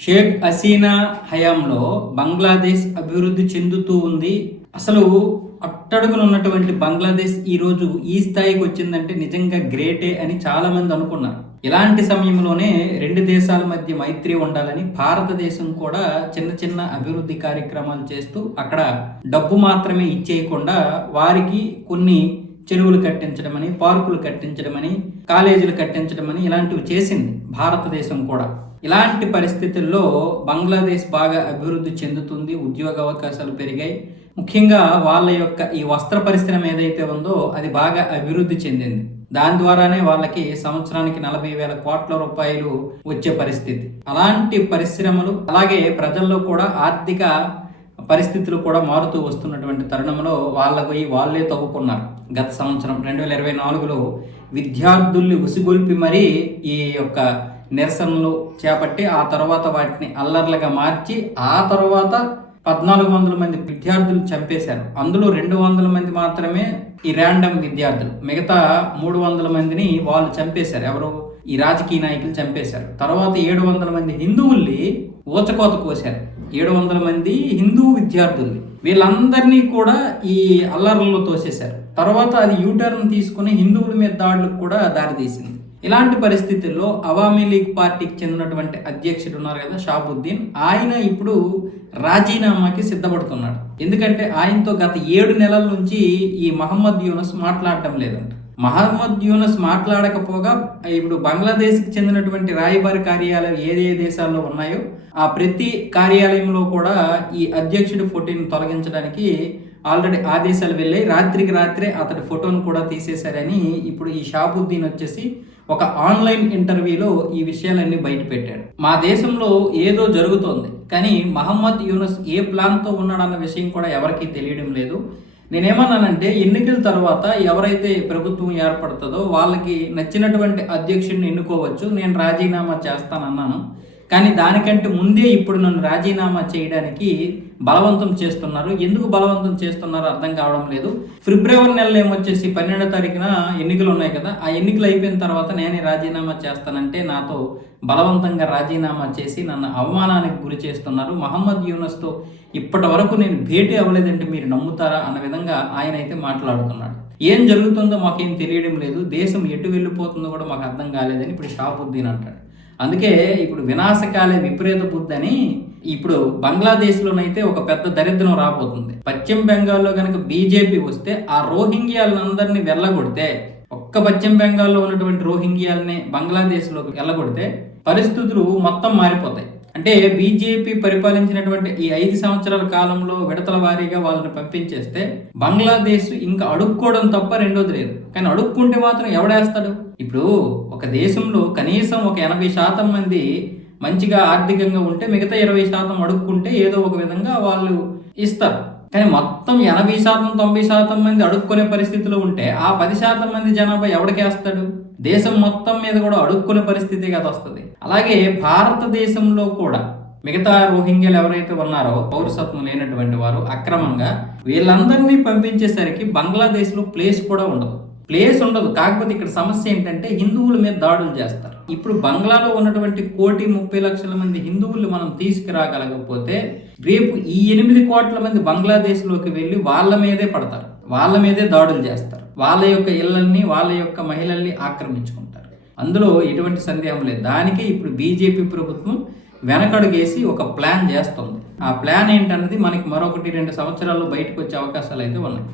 షేక్ హసీనా హయాంలో బంగ్లాదేశ్ అభివృద్ధి చెందుతూ ఉంది. అసలు అట్టడుగున ఉన్నటువంటి బంగ్లాదేశ్ ఈరోజు ఈ స్థాయికి వచ్చిందంటే నిజంగా గ్రేటే అని చాలామంది అనుకున్నారు. ఇలాంటి సమయంలోనే రెండు దేశాల మధ్య మైత్రి ఉండాలని భారతదేశం కూడా చిన్న చిన్న అభివృద్ధి కార్యక్రమాలు చేస్తూ అక్కడ డబ్బు మాత్రమే ఇచ్చేయకుండా వారికి కొన్ని చెరువులు కట్టించడమని పార్కులు కట్టించడమని కాలేజీలు కట్టించడమని ఇలాంటివి చేసింది భారతదేశం కూడా. ఇలాంటి పరిస్థితుల్లో బంగ్లాదేశ్ బాగా అభివృద్ధి చెందుతుంది ఉద్యోగ అవకాశాలు పెరిగాయి. ముఖ్యంగా వాళ్ళ యొక్క ఈ వస్త్ర పరిశ్రమ ఏదైతే ఉందో అది బాగా అభివృద్ధి చెందింది. దాని ద్వారానే వాళ్ళకి సంవత్సరానికి నలభై వేల కోట్ల రూపాయలు వచ్చే పరిస్థితి. అలాంటి పరిశ్రమలు అలాగే ప్రజల్లో కూడా ఆర్థిక పరిస్థితులు కూడా మారుతూ వస్తున్నటువంటి తరుణంలో వాళ్ళకి వాళ్ళే తవ్వుకున్నారు. గత సంవత్సరం రెండు వేల ఇరవై నాలుగులో విద్యార్థుల్ని ఉసిగొల్పి మరీ ఈ యొక్క నిరసనలు చేపట్టి ఆ తర్వాత వాటిని అల్లర్లుగా మార్చి ఆ తర్వాత పద్నాలుగు వందల మంది విద్యార్థులు చంపేశారు. అందులో రెండు వందల మంది మాత్రమే ఈ ర్యాండమ్ విద్యార్థులు. మిగతా మూడు వందల మందిని వాళ్ళు చంపేశారు. ఎవరు? ఈ రాజకీయ నాయకులు చంపేశారు. తర్వాత ఏడు వందల మంది హిందువుల్ని ఊచకోత కోశారు. ఏడు వందల మంది హిందూ విద్యార్థుల్ని. వీళ్ళందరినీ కూడా ఈ అల్లర్లలో తోసేశారు. తర్వాత అది యూటర్న్ తీసుకుని హిందువుల మీద దాడులకు కూడా దారితీసింది. ఇలాంటి పరిస్థితుల్లో అవామీ లీగ్ పార్టీకి చెందినటువంటి అధ్యక్షుడు ఉన్నారు కదా షాబుద్దీన్ ఆయన ఇప్పుడు రాజీనామాకి సిద్ధపడుతున్నాడు. ఎందుకంటే ఆయనతో గత ఏడు నెలల నుంచి ఈ మహమ్మద్ యూనస్ మాట్లాడటం లేదంట. మహమ్మద్ యూనస్ మాట్లాడకపోగా ఇప్పుడు బంగ్లాదేశ్కి చెందినటువంటి రాయబారి కార్యాలయం ఏ ఏ దేశాల్లో ఉన్నాయో ఆ ప్రతి కార్యాలయంలో కూడా ఈ అధ్యక్షుడి ఫోటోని తొలగించడానికి ఆల్రెడీ ఆదేశాలు వెళ్ళాయి. రాత్రికి రాత్రే అతడి ఫోటోను కూడా తీసేశారని ఇప్పుడు ఈ షాబుద్దీన్ వచ్చేసి ఒక ఆన్లైన్ ఇంటర్వ్యూలో ఈ విషయాలన్నీ బయటపెట్టాడు మా దేశంలో ఏదో జరుగుతోంది కానీ మహమ్మద్ యూనస్ ఏ ప్లాన్తో ఉన్నాడన్న విషయం కూడా ఎవరికీ తెలియడం లేదు. నేనేమన్నానంటే ఎన్నికల తర్వాత ఎవరైతే ప్రభుత్వం ఏర్పడుతుందో వాళ్ళకి నచ్చినటువంటి అధ్యక్షుడిని ఎన్నుకోవచ్చు నేను రాజీనామా చేస్తానన్నాను. కానీ దానికంటే ముందే ఇప్పుడు నన్ను రాజీనామా చేయడానికి బలవంతం చేస్తున్నారు. ఎందుకు బలవంతం చేస్తున్నారో అర్థం కావడం లేదు. ఫిబ్రవరి నెలలో ఏమొచ్చేసి పన్నెండో తారీఖున ఎన్నికలు ఉన్నాయి కదా ఆ ఎన్నికలు అయిపోయిన తర్వాత నేనే రాజీనామా చేస్తానంటే నాతో బలవంతంగా రాజీనామా చేసి నన్ను అవమానానికి గురి చేస్తున్నారు. మహమ్మద్ యూనస్తో ఇప్పటి వరకు నేను భేటీ అవ్వలేదంటే మీరు నమ్ముతారా అన్న విధంగా ఆయన అయితే మాట్లాడుతున్నాడు. ఏం జరుగుతుందో మాకేం తెలియడం లేదు. దేశం ఎటు వెళ్ళిపోతుందో కూడా మాకు అర్థం కాలేదని ఇప్పుడు షాపుద్దీన్ అంటాడు. అందుకే ఇప్పుడు వినాశకాలే విపరీత బుద్ధి అని ఇప్పుడు బంగ్లాదేశ్లోనైతే ఒక పెద్ద దరిద్రం రాబోతుంది. పశ్చిమ బెంగాల్లో కనుక బీజేపీ వస్తే ఆ రోహింగ్యాలందరినీ వెళ్ళగొడితే ఒక్క పశ్చిమ బెంగాల్లో ఉన్నటువంటి రోహింగ్యాలని బంగ్లాదేశ్లోకి వెళ్ళగొడితే పరిస్థితులు మొత్తం మారిపోతాయి. అంటే బీజేపీ పరిపాలించినటువంటి ఈ ఐదు సంవత్సరాల కాలంలో విడతల వారీగా వాళ్ళని పంపించేస్తే బంగ్లాదేశ్ ఇంకా అడుక్కోవడం తప్ప రెండోది లేదు. కానీ అడుక్కుంటే మాత్రం ఎవడేస్తాడు? ఇప్పుడు ఒక దేశంలో కనీసం ఒక ఎనభై శాతం మంది మంచిగా ఆర్థికంగా ఉంటే మిగతా ఇరవై శాతం అడుక్కుంటే ఏదో ఒక విధంగా వాళ్ళు ఇస్తారు. కానీ మొత్తం ఎనభై శాతం తొంభై శాతం మంది అడుక్కునే పరిస్థితిలో ఉంటే ఆ పది శాతం మంది జనాభా ఎవడికేస్తాడు? దేశం మొత్తం మీద కూడా అడుక్కునే పరిస్థితి కదా వస్తుంది. అలాగే భారతదేశంలో కూడా మిగతా రోహింగ్యాలు ఎవరైతే ఉన్నారో పౌరసత్వం లేనటువంటి వారు అక్రమంగా వీళ్ళందరినీ పంపించేసరికి బంగ్లాదేశ్లో ప్లేస్ కూడా ఉండదు. ప్లేస్ ఉండదు. కాకపోతే ఇక్కడ సమస్య ఏంటంటే హిందువుల మీద దాడులు చేస్తారు. ఇప్పుడు బంగ్లాలో ఉన్నటువంటి కోటి ముప్పై లక్షల మంది హిందువులు మనం తీసుకురాగలకపోతే రేపు ఈ ఎనిమిది కోట్ల మంది బంగ్లాదేశ్లోకి వెళ్ళి వాళ్ళ మీదే పడతారు. వాళ్ళ మీదే దాడులు చేస్తారు. వాళ్ళ యొక్క ఇళ్ళల్ని వాళ్ళ యొక్క మహిళల్ని ఆక్రమించుకుంటారు. అందులో ఎటువంటి సందేహం లేదు. దానికి ఇప్పుడు బీజేపీ ప్రభుత్వం వెనకడుగేసి ఒక ప్లాన్ చేస్తుంది. ఆ ప్లాన్ ఏంటన్నది మనకి మరొకటి రెండు సంవత్సరాల్లో బయటకు వచ్చే అవకాశాలు అయితే ఉన్నాయి.